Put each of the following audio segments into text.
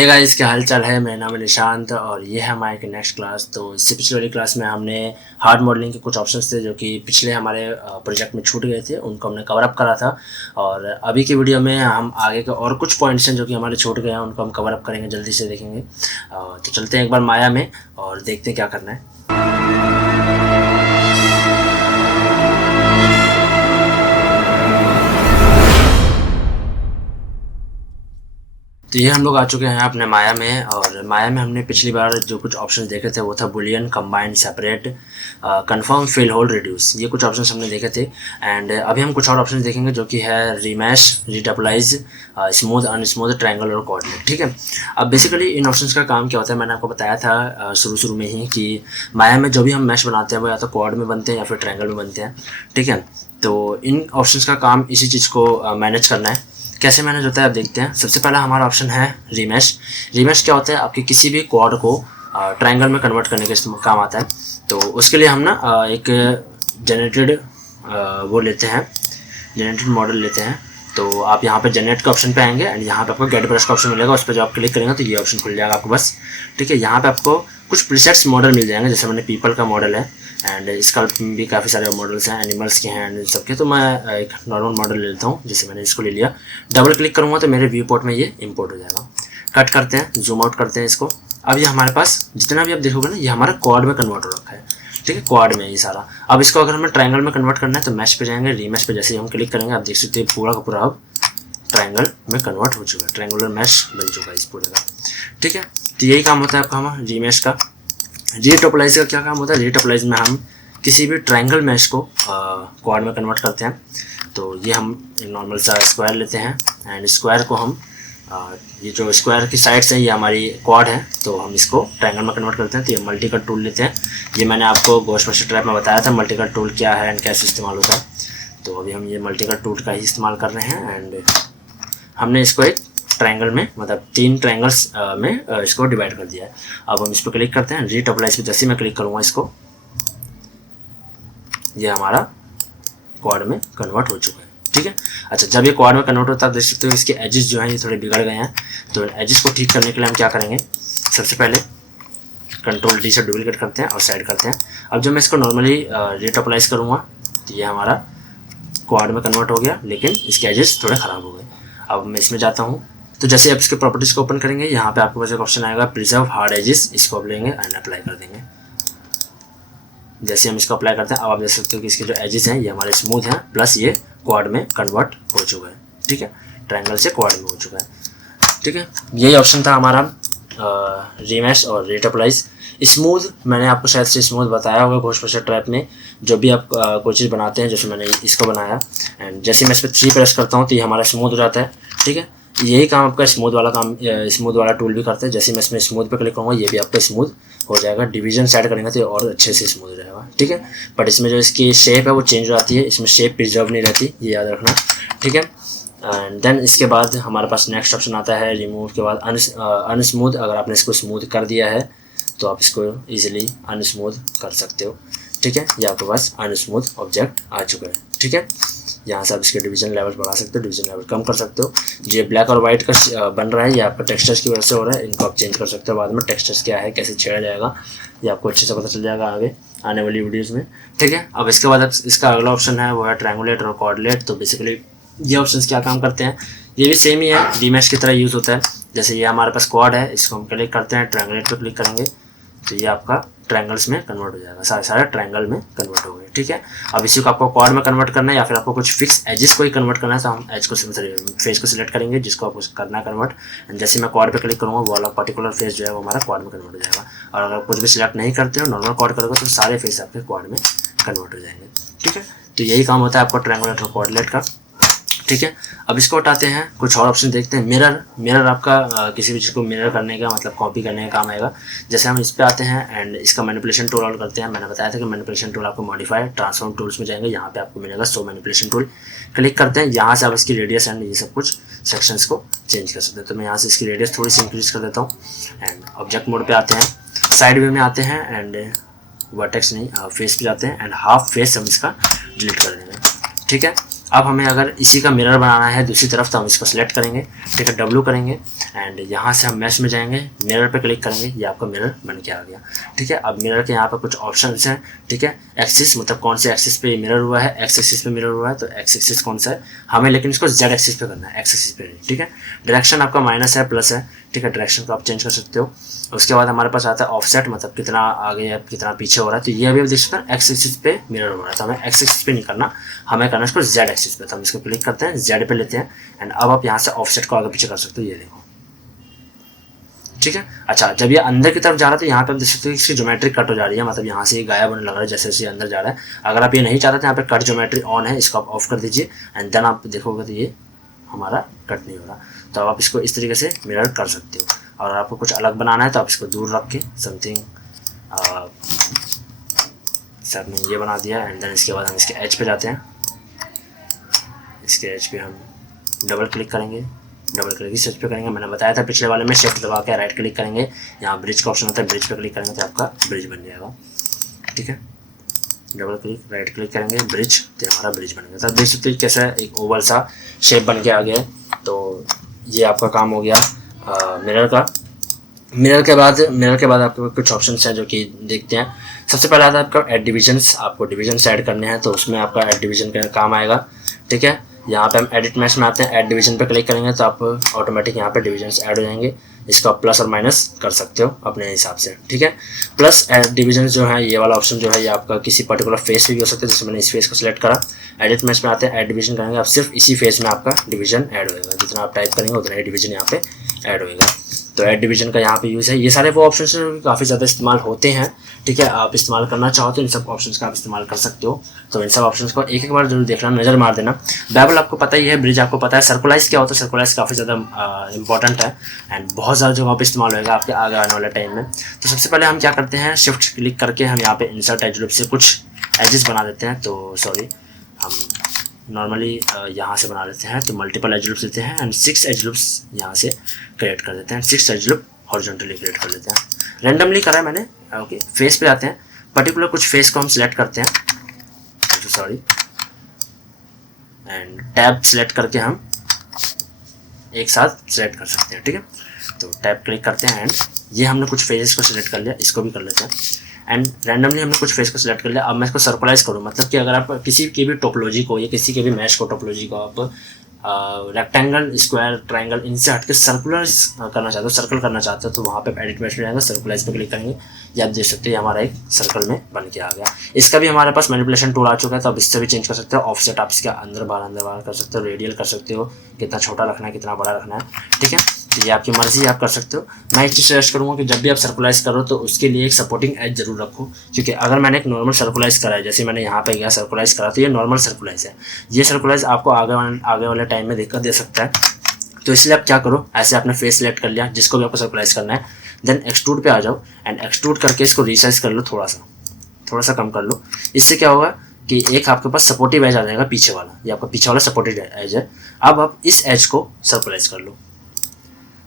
Hey guys, क्या हाल चाल है। मेरा नाम है निशांत और ये है हमारे की नेक्स्ट क्लास। तो इससे पिछले वाली क्लास में हमने हार्ड मॉडलिंग के कुछ ऑप्शंस थे जो कि पिछले हमारे प्रोजेक्ट में छूट गए थे, उनको हमने कवर अप करा था। और अभी की वीडियो में हम आगे के और कुछ पॉइंट्स हैं जो कि हमारे छूट गए हैं, उनको हम कवर अप करेंगे, जल्दी से देखेंगे। तो चलते हैं एक बार माया में और देखते हैं क्या करना है। तो ये हम लोग आ चुके हैं अपने माया में। और माया में हमने पिछली बार जो कुछ ऑप्शंस देखे थे वो था Boolean, combine, separate, confirm, fill, hole, reduce. ये कुछ ऑप्शंस हमने देखे थे। एंड अभी हम कुछ और ऑप्शंस देखेंगे जो कि है रीमैश, रीटपलाइज, स्मूथ, अनस्मूथ, ट्रायंगल और कोऑर्डिनेट। ठीक है। अब बेसिकली इन ऑप्शंस का काम क्या होता है, मैंने आपको बताया था शुरू में ही कि माया में जो भी हम मैश बनाते हैं वो या तो क्वाड में बनते हैं या फिर ट्रायंगल में बनते हैं। ठीक है। तो इन ऑप्शंस का काम इसी चीज़ को मैनेज करना है। कैसे मैनेज होता है आप देखते हैं। सबसे पहला हमारा ऑप्शन है रीमैश। रीमैश क्या होता है, आपके किसी भी क्वाड को ट्रायंगल में कन्वर्ट करने के काम आता है। तो उसके लिए हम ना एक जनरेटेड वो लेते हैं, जनरेटेड मॉडल लेते हैं। तो आप यहाँ पे जनरेट के ऑप्शन पे आएंगे एंड यहाँ पे आपको गेट ब्रश का ऑप्शन मिलेगा, उस पर जब आप क्लिक करेंगे तो ये ऑप्शन खुल जाएगा आपको बस। ठीक है। यहाँ पे आपको कुछ प्रीसेट्स मॉडल मिल जाएंगे, जैसे मैंने पीपल का मॉडल है एंड इसका भी काफ़ी सारे मॉडल्स हैं, एनिमल्स के हैं एंड सबके। तो मैं एक नॉर्मल मॉडल ले लेता हूँ, जैसे मैंने इसको ले लिया। डबल क्लिक करूँगा तो मेरे व्यू पोर्ट में ये इंपोर्ट हो जाएगा। कट करते हैं, जूम आउट करते हैं इसको। अब ये हमारे पास जितना भी आप देखोगे ना, ये हमारा क्वाड में कन्वर्ट हो रखा है। ठीक है, क्वाड में ये सारा। अब इसको अगर हमें ट्रायंगल में कन्वर्ट करना है तो मैश पे जाएंगे, रीमैश पे जैसे ही हम क्लिक करेंगे आप देख सकते हैं पूरा का पूरा अब ट्रायंगल में कन्वर्ट हो चुका है, ट्रायंगुलर मैश बन चुका है इस पूरे का। ठीक है। तो यही काम होता है आपका हमारा रीमैश का। रीटपलाइज का क्या काम होता है, रीटपलाइज में हम किसी भी ट्रायंगल मैश को क्वाड में कन्वर्ट करते हैं। तो ये हम एक नॉर्मल सा स्क्वायर लेते हैं एंड स्क्वायर को हम ये जो स्क्वायर की साइड्स हैं ये हमारी क्वाड है, तो हम इसको ट्रायंगल में कन्वर्ट करते हैं। तो ये मल्टी कट टूल लेते हैं। ये मैंने आपको घोस्टबस्टर ट्रैप में बताया था मल्टी कट टूल क्या है एंड कैसे इस्तेमाल होता है। तो अभी हम ये मल्टी कट टूल का ही इस्तेमाल कर रहे हैं एंड हमने इसको एक ट्रायंगल में, मतलब 3 ट्रायंगल्स में इसको डिवाइड कर दिया है। अब हम इस पर क्लिक करते हैं, रीटपलाइज पे जैसे मैं क्लिक करूँगा इसको, ये हमारा क्वाड में कन्वर्ट हो चुका है। ठीक है। अच्छा, जब ये क्वाड में कन्वर्ट होता है देख सकते हो इसके एजेस जो हैं ये थोड़े बिगड़ गए हैं। तो एजेस को ठीक करने के लिए हम क्या करेंगे, सबसे पहले कंट्रोल डी से डुप्लीकेट करते हैं और साइड करते हैं। अब जब मैं इसको नॉर्मली रीटपलाइज करूँगा तो ये हमारा क्वाड में कन्वर्ट हो गया, लेकिन इसके एजेस थोड़े ख़राब हो गए। अब मैं इसमें जाता हूँ, तो जैसे आप इसके प्रॉपर्टीज़ को ओपन करेंगे यहाँ पे आपके पास एक ऑप्शन आएगा प्रिजर्व हार्ड एजेस, इसको आप लेंगे एंड अप्लाई कर देंगे। जैसे हम इसको अप्लाई करते हैं अब आप देख सकते हो कि इसके जो एजेस हैं ये हमारे स्मूथ हैं, प्लस ये क्वाड में कन्वर्ट हो चुका है। ठीक है, ट्रायंगल से क्वाड में हो चुका है। ठीक है, यही ऑप्शन था हमारा रीमैश और रीटपलाइज। स्मूथ मैंने आपको शायद से स्मूथ बताया होगा घोस्टबस्टर ट्रैप में। जो भी आप कोई चीज़ बनाते हैं, जैसे मैंने इसको बनाया एंड जैसे मैं इस पर 3 प्रेस करता हूँ तो ये हमारा स्मूथ हो जाता है। ठीक है, यही काम आपका स्मूथ वाला काम, स्मूथ वाला टूल भी करता है। जैसे मैं इसमें स्मूथ पे क्लिक करूँगा ये भी आपका स्मूथ हो जाएगा। डिवीजन सेट करेंगे तो ये और अच्छे से स्मूथ हो जाएगा। ठीक है, बट इसमें जो इसकी शेप है वो चेंज हो जाती है, इसमें शेप प्रिजर्व नहीं रहती, ये याद रखना। ठीक है, एंड देन इसके बाद हमारे पास नेक्स्ट ऑप्शन आता है रिमूव के बाद अनस्मूथ। अगर आपने इसको स्मूथ कर दिया है तो आप इसको ईजिली अनस्मूथ कर सकते हो। ठीक है, ये आपके पास अनस्मूथ ऑब्जेक्ट आ चुका है। ठीक है, यहाँ से आप इसके डिवीजन लेवल बढ़ा सकते हो, डिवीजन लेवल कम कर सकते हो। ये ब्लैक और वाइट का बन रहा है, ये आपका टेक्सचर्स की वजह से हो रहा है, इनको आप चेंज कर सकते हो बाद में। टेक्सचर्स क्या है, कैसे छेड़ा जाएगा, ये आपको अच्छे से पता चल जाएगा आगे आने वाली वीडियोज़ में। ठीक है, अब इसके बाद इसका अगला ऑप्शन है वो है ट्रायंगुलेट और कोऑर्डिनेट। तो बेसिकली ये ऑप्शंस क्या काम करते हैं, ये भी सेम ही है, रीमैश की तरह यूज़ होता है। जैसे ये हमारे पास क्वाड है, इसको हम क्लिक करते हैं, ट्रायंगुलेट पे क्लिक करेंगे तो ये आपका ट्रायंगल्स में कन्वर्ट हो जाएगा, सारे ट्रायंगल में कन्वर्ट हो गए। ठीक है, अब इसी को आपको क्वाड में कन्वर्ट करना है या फिर आपको कुछ फिक्स एजेस को ही कन्वर्ट करना है तो हम एज को फेस को सिलेक्ट करेंगे जिसको आपको करना है कन्वर्ट। एंड जैसे मैं क्वाड पे क्लिक करूँगा वो वाला पर्टिकुलर फेस जो है वो हमारा क्वाड में कन्वर्ट हो जाएगा। और अगर कुछ भी सिलेक्ट नहीं करते हो, नॉर्मल क्वाड करोगे तो सारे फेस आपके क्वाड में कन्वर्ट हो जाएंगे। ठीक है, तो यही काम होता है आपका ट्रायंगुलेट और कोऑर्डिनेट का। ठीक है, अब इसको हटाते हैं, कुछ और ऑप्शन देखते हैं। मिरर आपका किसी भी चीज़ को मिरर करने का मतलब कॉपी करने का काम आएगा। जैसे हम इस पे आते हैं एंड इसका मैनिपुलेशन टूल ऑन करते हैं। मैंने बताया था कि मैनिपुलेशन टूल आपको मॉडिफाई ट्रांसफॉर्म टूल्स में जाएंगे, यहाँ पे आपको मिलेगा शो मैनिपुलेशन टूल। क्लिक करते हैं, यहाँ से आप इसकी रेडियस एंड ये सब कुछ सेक्शंस को चेंज कर सकते हैं। तो मैं यहाँ से इसकी रेडियस थोड़ी सी इंक्रीज कर देता हूँ एंड ऑब्जेक्ट मोड पे आते हैं, साइड व्यू में आते हैं एंड वर्टेक्स नहीं फेस पे जाते हैं एंड हाफ फेस हम इसका डिलीट कर देंगे। ठीक है, अब हमें अगर इसी का मिरर बनाना है दूसरी तरफ तो हम इसको सिलेक्ट करेंगे, ठीक है, W करेंगे एंड यहाँ से हम मैश में जाएंगे, मिरर पे क्लिक करेंगे, ये आपका मिरर बन के आ गया, ठीक है। अब मिरर के यहाँ पर कुछ ऑप्शंस हैं, ठीक है। एक्सिस मतलब कौन से एक्सिस पे मिरर हुआ है, एक्स एक्सिस पे मिरर हुआ है, तो एक्स एक्सिस कौन सा है हमें, लेकिन इसको Z एक्सिस पे करना है, एक्स एक्सिस पे, ठीक है। डायरेक्शन आपका माइनस है प्लस है, ठीक है, डायरेक्शन को आप चेंज कर सकते हो। उसके बाद हमारे पास आता है ऑफसेट, मतलब कितना आगे या कितना पीछे हो रहा है, तो ये अभी देख सकते हैं एक्स एक्सिस पे मिरर हो रहा है, तो हमें एक्स एक्सिस पे नहीं करना, हमें करना है इसको Z एक्सिस पे। तो हम इसको क्लिक करते हैं, Z पे लेते हैं एंड अब आप यहाँ से ऑफसेट को आगे पीछे कर सकते हो, ये देखो, ठीक है। अच्छा, जब ये अंदर की तरफ जा रहा है तो यहाँ पे आप देख सकते हो इसकी ज्योमेट्री कट हो जा रही है, मतलब यहाँ से ये गायब होने लग रहा है जैसे जैसे अंदर जा रहा है। अगर आप ये नहीं चाहते तो यहाँ पे कट ज्योमेट्री ऑन है, इसको आप ऑफ कर दीजिए एंड देन आप देखोगे तो ये हमारा कट नहीं हो रहा। तो आप इसको इस तरीके से मिरर कर सकते हो। और आपको कुछ अलग बनाना है तो आप इसको दूर रख के समथिंग सर ने ये बना दिया एंड देन इसके बाद हम इसके एज पे जाते हैं, इसके एज पे हम डबल क्लिक करेंगे, डबल क्लिक इस एज पे करेंगे, मैंने बताया था पिछले वाले में, शिफ्ट दबा के राइट क्लिक करेंगे, यहाँ ब्रिज का ऑप्शन होता है, ब्रिज पे क्लिक करेंगे तो आपका ब्रिज बन जाएगा, ठीक है। डबल क्लिक राइट क्लिक करेंगे, ब्रिज, तो हमारा ब्रिज बन गया। तो देख सकते हो कैसा एक ओवल सा शेप बन के आ गया है। तो ये आपका काम हो गया मिरर का। मिरर के बाद आपके पास कुछ ऑप्शंस हैं जो कि देखते हैं। सबसे पहला आता है आपका ऐड डिविजन्स, आपको डिविजन्स ऐड करने हैं तो उसमें आपका ऐड डिवीजन का काम आएगा, ठीक है। यहाँ पे हम एडिट मैच में आते हैं, ऐड डिवीजन पे क्लिक करेंगे तो आप ऑटोमेटिक यहाँ पे डिविजन्स ऐड हो जाएंगे। इसको आप प्लस और माइनस कर सकते हो अपने हिसाब से, ठीक है। प्लस ऐड डिवीजन जो है, ये वाला ऑप्शन जो है ये आपका किसी पर्टिकुलर फेस पे भी हो सकता है, जैसे मैंने इस फेस को सिलेक्ट करा। एडिट मैच में आते हैं, ऐड डिवीजन करेंगे, आप सिर्फ इसी फेस में आपका डिवीजन ऐड होएगा, जितना आप टाइप करेंगे उतना ही डिवीजन यहाँ पे ऐड होएगा। तो ऐड डिवीजन का यहाँ पे यूज़ है। ये सारे वो ऑप्शंस हैं काफ़ी ज़्यादा इस्तेमाल होते हैं, ठीक है। आप इस्तेमाल करना चाहो तो इन सब ऑप्शंस का आप इस्तेमाल कर सकते हो। तो इन सब ऑप्शंस को एक एक बार जरूर देखना, नज़र मार देना। बेवल आपको पता ही है, ब्रिज आपको पता है, सर्कुलाइज क्या होता है, सर्कुलाइज काफ़ी ज़्यादा इंपॉर्टेंट है एंड बहुत ज़्यादा जगहों पर इस्तेमाल होगा आपके आगे आने वाले टाइम में। तो सबसे पहले हम क्या करते हैं, शिफ्ट क्लिक करके हम यहाँ पे इंसर्ट एज लूप से कुछ एजेस बना देते हैं। तो सॉरी, हम नॉर्मली यहाँ से बना लेते हैं, तो मल्टीपल एज लूप्स लेते हैं एंड 6 एज लूप्स यहाँ से क्रिएट कर देते हैं। 6 एज लूप हॉरिजॉन्टली क्रिएट कर लेते हैं, रैंडमली करा है मैंने, ओके। फेस पे आते हैं, पर्टिकुलर कुछ फेस को हम सिलेक्ट करते हैं, सॉरी, एंड टैब सिलेक्ट करके हम एक साथ सिलेक्ट कर सकते हैं, ठीक है। तो टैब क्लिक करते हैं एंड ये हमने कुछ फेजेस को सिलेक्ट कर लिया, इसको भी कर लेते हैं एंड रैंडमली हमने कुछ फेस को सिलेक्ट कर लिया। अब मैं इसको सर्कुलाइज करूँ, मतलब कि अगर आप किसी की भी टोपोलॉजी को या किसी के भी मैश को टोपोलॉजी को आप रेक्टेंगल, स्क्वायर, ट्राइंगल इनसे हटके सर्कुलर करना चाहते हो, सर्कल करना चाहते हो, तो वहाँ पे एडिट मैच में जाएंगे, सर्कुलाइज पे क्लिक करेंगे, ये आप देख सकते हैं हमारा एक सर्कल में बन के आ गया। इसका भी हमारे पास मैनिपुलेशन टूल आ चुका है, तो आप इससे भी चेंज कर सकते हो। ऑफसेट आप इसके अंदर बाहर कर सकते हो, रेडियल कर सकते हो, कितना छोटा रखना है कितना बड़ा रखना है, ठीक है। तो ये आपकी मर्जी, आप कर सकते हो। मैं एक चीज़ सजेस्ट करूँगा कि जब भी आप सर्कुलाइज करो तो उसके लिए एक सपोर्टिंग एज जरूर रखो, क्योंकि अगर मैंने एक नॉर्मल सर्कुलाइज करा है, जैसे मैंने यहाँ पे गया सर्कुलाइज करा, तो ये नॉर्मल सर्कुलाइज है, ये सर्कुलाइज आपको आगे वाले टाइम में दिक्कत दे सकता है। तो इसलिए आप क्या करो, ऐसे आपने फेस सेलेक्ट कर लिया जिसको भी आपको सर्कुलाइज करना है, देन एक्सट्रूड पे आ जाओ एंड एक्सट्रूड करके इसको रिसाइज कर लो, थोड़ा सा कम कर लो। इससे क्या होगा कि एक आपके पास सपोर्टिव एज आ जाएगा पीछे वाला, ये आपका पीछे वाला सपोर्टिव एज है। अब आप इस एज को सर्कुलाइज कर लो,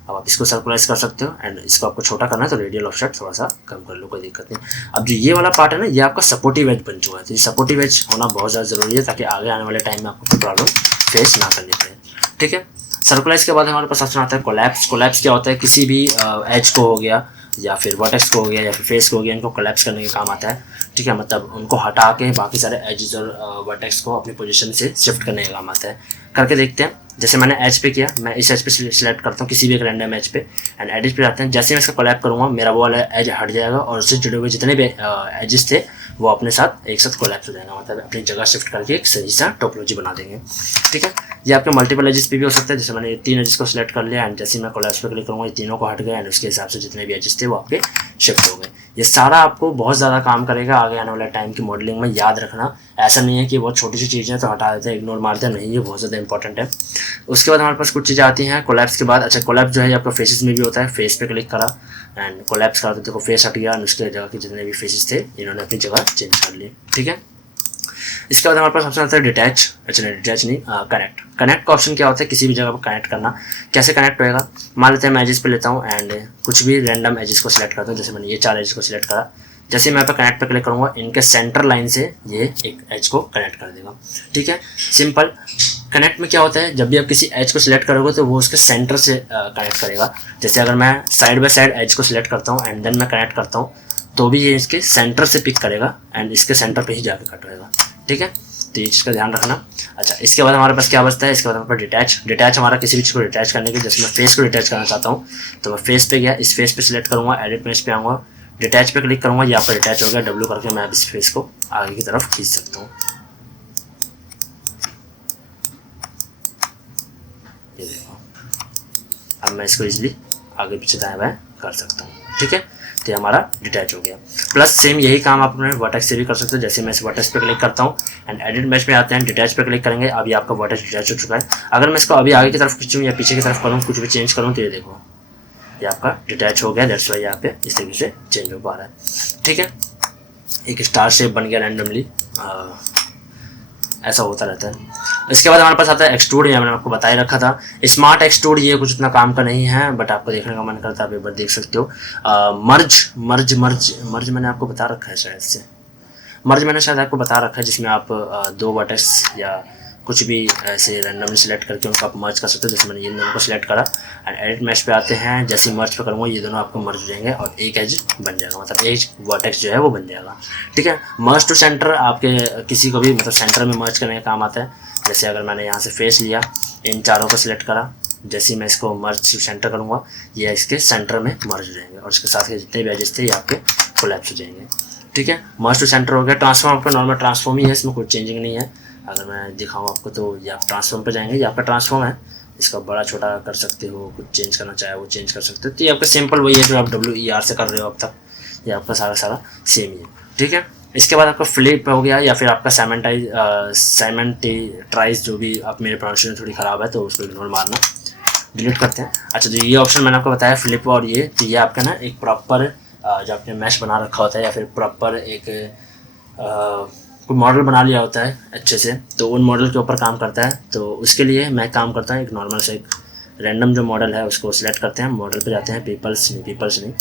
अब आप इसको सर्कुलाइज कर सकते हो एंड इसको आपको छोटा करना है तो रेडियल ऑफसेट थोड़ा सा कम कर लो, कोई दिक्कत नहीं। अब जो ये वाला पार्ट है ना, ये आपका सपोर्टिव एज बन चुका है, तो ये सपोर्टिव एज होना बहुत ज़्यादा ज़रूरी है ताकि आगे आने वाले टाइम में आपको कोई प्रॉब्लम फेस ना करनी पड़े, ठीक है। सर्कुलाइज के बाद हमारे पास ऑप्शन आता है कोलैप्स। कोलैप्स क्या होता है, किसी भी एज को हो गया या फिर वर्टेक्स को हो गया या फिर फेस को हो गया, इनको कोलैप्स करने का काम आता है, ठीक है। मतलब उनको हटा के बाकी सारे एजेस और वर्टेक्स को अपनी पोजीशन से शिफ्ट करने का काम आता है। करके देखते हैं, जैसे मैंने एज पे किया, मैं इस एज पे सिलेक्ट करता हूँ किसी भी एक रैंडम एज पे एंड एडिट पे जाते हैं। जैसे मैं इसका कोलैप करूँगा मेरा वो वाला एज हट जाएगा और उससे जुड़े हुए जितने भी एजेस थे वो अपने साथ एक साथ कोलैप्स हो जाएगा, मतलब अपनी जगह शिफ्ट करके एक सही सा टोपोलॉजी बना देंगे, ठीक है। ये आपके मल्टीपल एजेस पे भी हो सकता है, जैसे मैंने 3 एजेस को सिलेक्ट कर लिया एंड जैसे मैं कोलैप्स पे क्लिक करूँगा ये तीनों को हट गए एंड उसके हिसाब से जितने भी एजेस थे वो आपके शिफ्ट हो गए। ये सारा आपको बहुत ज़्यादा काम करेगा आगे आने वाले टाइम की मॉडलिंग में, याद रखना। ऐसा नहीं है कि बहुत छोटी सी चीज़ें तो हटा देते हैं, इग्नोर मारते हैं, नहीं, ये बहुत ज़्यादा इंपॉर्टेंट है। उसके बाद हमारे पास कुछ चीज़ें आती हैं कोलैप्स के बाद। अच्छा, कोलैप्स जो है आपका फेसेस में भी होता है, फेस पे क्लिक करा एंड कोलैप्स करा तो देखो फेस हट गया एंड उसके जगह के जितने भी फेसेस थे इन्होंने अपनी जगह चेंज कर ली, ठीक है। इसके बाद हमारे पास ऑप्शन आता है डिटैच। अच्छा नहीं, डिटैच नहीं, कनेक्ट। कनेक्ट का ऑप्शन क्या होता है, किसी भी जगह पर कनेक्ट करना। कैसे कनेक्ट होएगा, मान लेते हैं मैं एजेस पे लेता हूँ एंड कुछ भी रैंडम एजेस को सिलेक्ट करता हूँ, जैसे मैंने ये 4 एजेस को सिलेक्ट करा, जैसे मैं पे कनेक्ट पे क्लिक करूँगा, इनके सेंटर लाइन से ये एक एज को कनेक्ट कर देगा। ठीक है, सिंपल। कनेक्ट में क्या होता है, जब भी आप किसी एज को सिलेक्ट करोगे तो वो उसके सेंटर से कनेक्ट करेगा। जैसे अगर मैं साइड बाय साइड एज को सिलेक्ट करता हूँ एंड देन मैं कनेक्ट करता हूँ तो भी ये इसके सेंटर से पिक करेगा एंड इसके सेंटर पे ही जाकर कट रहेगा। ठीक है, तो ये चीज़ का ध्यान रखना। अच्छा, इसके बाद हमारे पास क्या बचता है, इसके बाद हमारे पास डिटैच हमारा किसी भी चीज़ को डिटैच करने के, जैसे मैं फेस को डिटैच करना चाहता हूँ तो मैं फेस पे गया, इस फेस पे सिलेक्ट करूँगा, एडिट मेश पे आऊँगा, डिटैच पे क्लिक करूँगा, यहाँ पर डिटैच हो गया, डब्ल्यू करके मैं इस फेस को आगे की तरफ खींच सकता हूँ। ये देखो, अब मैं इसको इजीली आगे पीछे दाएं बाएं कर सकता हूँ। ठीक है, तो ये हमारा डिटैच हो गया। प्लस सेम यही काम आप अपने वर्टेक्स से भी कर सकते हो। जैसे मैं इस वर्टेक्स पे क्लिक करता हूँ एंड एडिट मैच में आते हैं, डिटैच पे क्लिक करेंगे, अभी आपका वर्टेक्स डिटैच हो चुका है। अगर मैं इसको अभी आगे की तरफ खींचूँ या पीछे की तरफ करूँ, कुछ भी चेंज करूँ, तो ये देखो ये आपका डिटैच हो गया। दैट्स वाई यहाँ पे इस तरीके से चेंज हो पा रहा है। ठीक है, एक स्टार शेप बन गया रैंडमली, ऐसा होता रहता है। इसके बाद हमारे पास आता है एक्सट्रूड। मैंने आपको बताया रखा था स्मार्ट एक्सट्रूड, ये कुछ उतना काम का नहीं है, बट आपको देखने का मन करता है आप एक बार देख सकते हो। मर्ज मैंने आपको बता रखा है शायद से, मर्ज मैंने शायद आपको बता रखा है, जिसमें आप दो वर्टेक्स या कुछ भी ऐसे रैंडमली सिलेक्ट करके उनको आप मर्ज कर सकते हो। जैसे मैंने ये दोनों को सिलेक्ट करा एंड एडिट मैच पे आते हैं, जैसे मर्ज पे करूँगा ये दोनों आपको मर्ज हो जाएंगे और एक एज बन जाएगा, मतलब एक वर्टेक्स जो है वो बन जाएगा। ठीक है, मर्ज टू सेंटर आपके किसी को भी मतलब सेंटर में मर्ज करने का काम आता है। जैसे अगर मैंने यहाँ से फेस लिया, इन चारों को सिलेक्ट करा, जैसे ही मैं इसको मर्ज टू सेंटर करूँगा ये इसके सेंटर में मर्ज हो जाएंगे और इसके साथ के जितने भी एजेस थे ये आपके कोलैप्स हो जाएंगे। ठीक है, मर्ज टू सेंटर हो गया। ट्रांसफॉर्म आपका नॉर्मल ट्रांसफॉर्म ही है, इसमें कोई चेंजिंग नहीं है। अगर मैं दिखाऊँ आपको तो ये आप ट्रांसफॉर्म पे जाएंगे, ये आपका ट्रांसफॉर्म है, इसका बड़ा छोटा कर सकते हो, कुछ चेंज करना चाहे वो चेंज कर सकते हो। तो ये आपका सिंपल वही है जो आप WER से कर रहे हो अब तक, ये आपका सारा सेम ही है। ठीक है, इसके बाद आपका फ्लिप हो गया या फिर आपका सैमेंटाइज, जो भी आप, मेरे प्रोनाउंसिएशन थोड़ी ख़राब है तो उसको इग्नोर मारना, डिलीट करते हैं। अच्छा, जो ये ऑप्शन मैंने आपको बताया फ्लिप और ये, तो ये आपका ना एक प्रॉपर जो आपने मैश बना रखा होता है या फिर प्रॉपर एक कोई मॉडल बना लिया होता है अच्छे से, तो उन मॉडल के ऊपर काम करता है। तो उसके लिए मैं काम करता हूँ एक नॉर्मल से एक रैंडम जो मॉडल है उसको सिलेक्ट करते हैं, मॉडल पे जाते हैं, पीपल्स नहीं,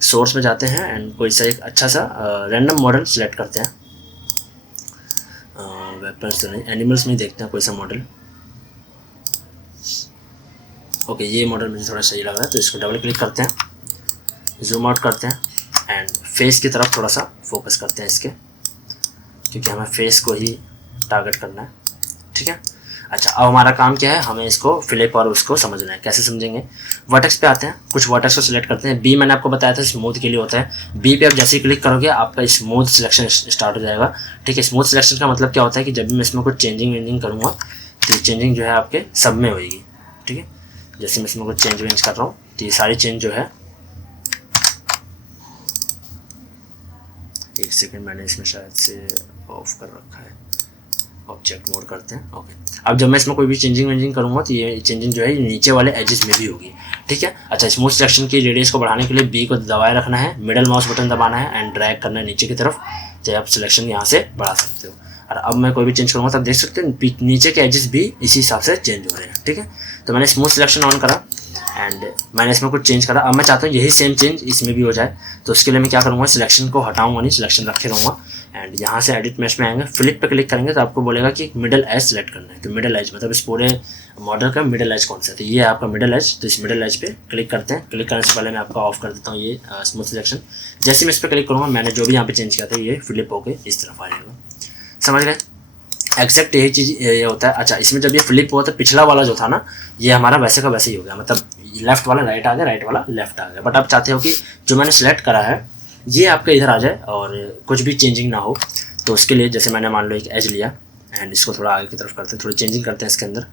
सोर्स में जाते हैं एंड कोई सा एक अच्छा सा रैंडम मॉडल सिलेक्ट करते हैं। वेपन्स तो नहीं, एनिमल्स में देखते हैं कोई सा मॉडल। ओके, ये मॉडल मुझे थोड़ा सही लग रहा है तो इसको डबल क्लिक करते हैं, जूम आउट करते हैं एंड फेस की तरफ थोड़ा सा फोकस करते हैं इसके, क्योंकि हमें फेस को ही टारगेट करना है। ठीक है, अच्छा, अब हमारा काम क्या है, हमें इसको फ्लिप और उसको समझना है। कैसे समझेंगे, वर्टेक्स पे आते हैं, कुछ वर्टेक्स को सिलेक्ट करते हैं। बी मैंने आपको बताया था स्मूथ के लिए होता है, बी पे आप जैसे ही क्लिक करोगे आपका स्मूथ सिलेक्शन स्टार्ट हो जाएगा। ठीक है, स्मूथ सिलेक्शन का मतलब क्या होता है कि जब भी मैं इसमें कुछ चेंजिंग करूँगा तो चेंजिंग जो है आपके सब में होगी। ठीक है, जैसे मैं इसमें कुछ चेंज कर रहा हूँ तो ये सारी चेंज जो है, एक सेकंड मैंने इसमें शायद से ऑफ कर रखा है, ऑब्जेक्ट मोड करते हैं। ओके, अब जब मैं इसमें कोई भी चेंजिंग करूँगा तो ये चेंजिंग जो है नीचे वाले एजेस में भी होगी। ठीक है, अच्छा, स्मूथ सिलेक्शन की रेडियस को बढ़ाने के लिए बी को दबाए रखना है, मिडल माउस बटन दबाना है एंड ड्रैग करना है नीचे की तरफ, तो आप सिलेक्शन यहाँ से बढ़ा सकते हो। और अब मैं कोई भी चेंज करूँगा तो आप देख सकते हैं नीचे के एजेस भी इसी हिसाब से चेंज हो रहे हैं। ठीक है, तो मैंने स्मूथ सिलेक्शन ऑन करा एंड मैंने इसमें कुछ चेंज करा। अब मैं चाहता हूँ यही सेम चेंज इसमें भी हो जाए, तो उसके लिए मैं क्या करूँगा, सिलेक्शन को हटाऊंगा नहीं, सिलेक्शन रखे रहूँगा एंड यहाँ से एडिट मैश में आएंगे, फ्लिप पे क्लिक करेंगे तो आपको बोलेगा कि मिडल एज सेलेक्ट करना है। तो मिडल एज मतलब इस पूरे मॉडल का मिडल एज कौन सा है, तो ये है आपका मिडल एज। तो इस मिडल एज पे क्लिक करते हैं। क्लिक करने से पहले मैं आपका ऑफ कर देता हूँ ये स्मूथ सिलेक्शन। जैसे मैं इस पर क्लिक करूँगा, मैंने जो भी यहाँ पे चेंज किया था ये फ्लिप होकर इस तरफ आ जाएगा। समझ गए, एक्जैक्ट यही चीज़ ये होता है। अच्छा, इसमें जब ये फ्लिप हुआ तो पिछला वाला जो था ना, ये हमारा वैसे का वैसे ही हो गया, मतलब लेफ्ट वाला राइट आ गया, राइट वाला लेफ्ट आ गया। बट आप चाहते हो कि जो मैंने सेलेक्ट करा है ये आपका इधर आ जाए और कुछ भी चेंजिंग ना हो, तो उसके लिए जैसे मैंने मान लो एक एज लिया एंड इसको थोड़ा आगे की तरफ करते हैं, थोड़ी चेंजिंग करते हैं इसके अंदर।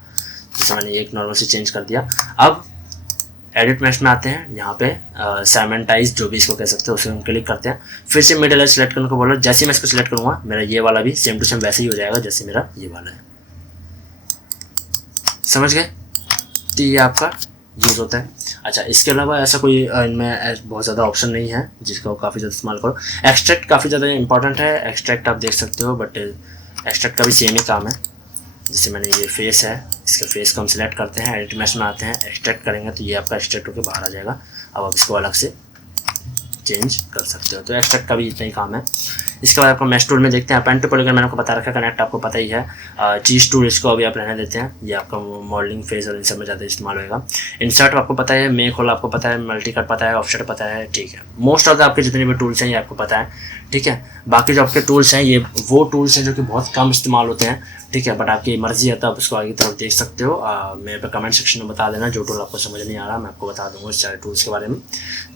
जैसे मैंने एक नॉर्मल से चेंज कर दिया। अब एडिट मैश में आते हैं, यहाँ पे सैमेंटाइज जो भी इसको कह सकते हो उसे हम क्लिक करते हैं। फिर से मिडल एज सेलेक्ट करने को बोलो, जैसे मैं इसको सिलेक्ट करूँगा मेरा ये वाला भी सेम टू सेम वैसे ही हो जाएगा जैसे मेरा ये वाला है। समझ गए, तो ये आपका यूज़ होता है। अच्छा, इसके अलावा ऐसा कोई इनमें बहुत ज़्यादा ऑप्शन नहीं है जिसका काफ़ी ज़्यादा इस्तेमाल करो। एक्सट्रैक्ट काफ़ी ज़्यादा इंपॉर्टेंट है, एक्सट्रैक्ट आप देख सकते हो, बट एक्सट्रैक्ट का भी सेम ही काम है। जैसे मैंने ये फेस है, इसके फेस को हम सिलेक्ट करते हैं, एडिट मैश में आते हैं, एक्सट्रैक्ट करेंगे तो ये आपका एक्सट्रैक्ट होकर बाहर आ जाएगा। अब आप इसको अलग से चेंज कर सकते हो। तो एक्सट्रैक्ट का भी इतना ही काम है। इसके बाद आपको मैश टूल में देखते हैं, पेन टू पॉलीगन मैंने आपको बता रखा है, कनेक्ट आपको पता ही है। चीज टूल इसको अभी आप रहने देते हैं, ये आपका मॉडलिंग फेज और इन सब में ज़्यादा इस्तेमाल होगा। इंसर्ट आपको पता है, मेक होल आपको पता है, मल्टी कट पता है, ऑफसेट पता है, ठीक है। मोस्ट ऑफ द आपके जितने भी टूल्स हैं ये आपको पता है, ठीक है। बाकी जो आपके टूल्स हैं ये वो टूल्स हैं जो कि बहुत कम इस्तेमाल होते हैं, ठीक है। बट आपकी मर्जी है तो आप उसको आगे तरफ देख सकते हो। मेरे पे कमेंट सेक्शन में बता देना जो टूल आपको समझ नहीं आ रहा, मैं आपको बता दूंगा इस सारे टूल्स के बारे में।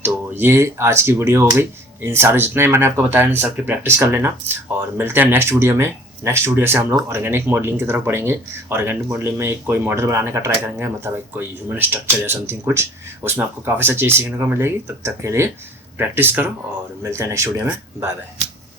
तो ये आज की वीडियो हो गई। इन सारे जितने मैंने आपको बताया इन सब की प्रैक्टिस कर लेना, और मिलते हैं नेक्स्ट वीडियो में। नेक्स्ट वीडियो से हम लोग ऑर्गेनिक मॉडलिंग की तरफ बढ़ेंगे। ऑर्गेनिक मॉडलिंग में एक कोई मॉडल बनाने का ट्राई करेंगे, मतलब एक कोई ह्यूमन स्ट्रक्चर या समथिंग कुछ, उसमें आपको काफ़ी सारी चीज़ सीखने को मिलेगी। तब तक के लिए प्रैक्टिस करो और मिलते हैं नेक्स्ट वीडियो में। Bye bye.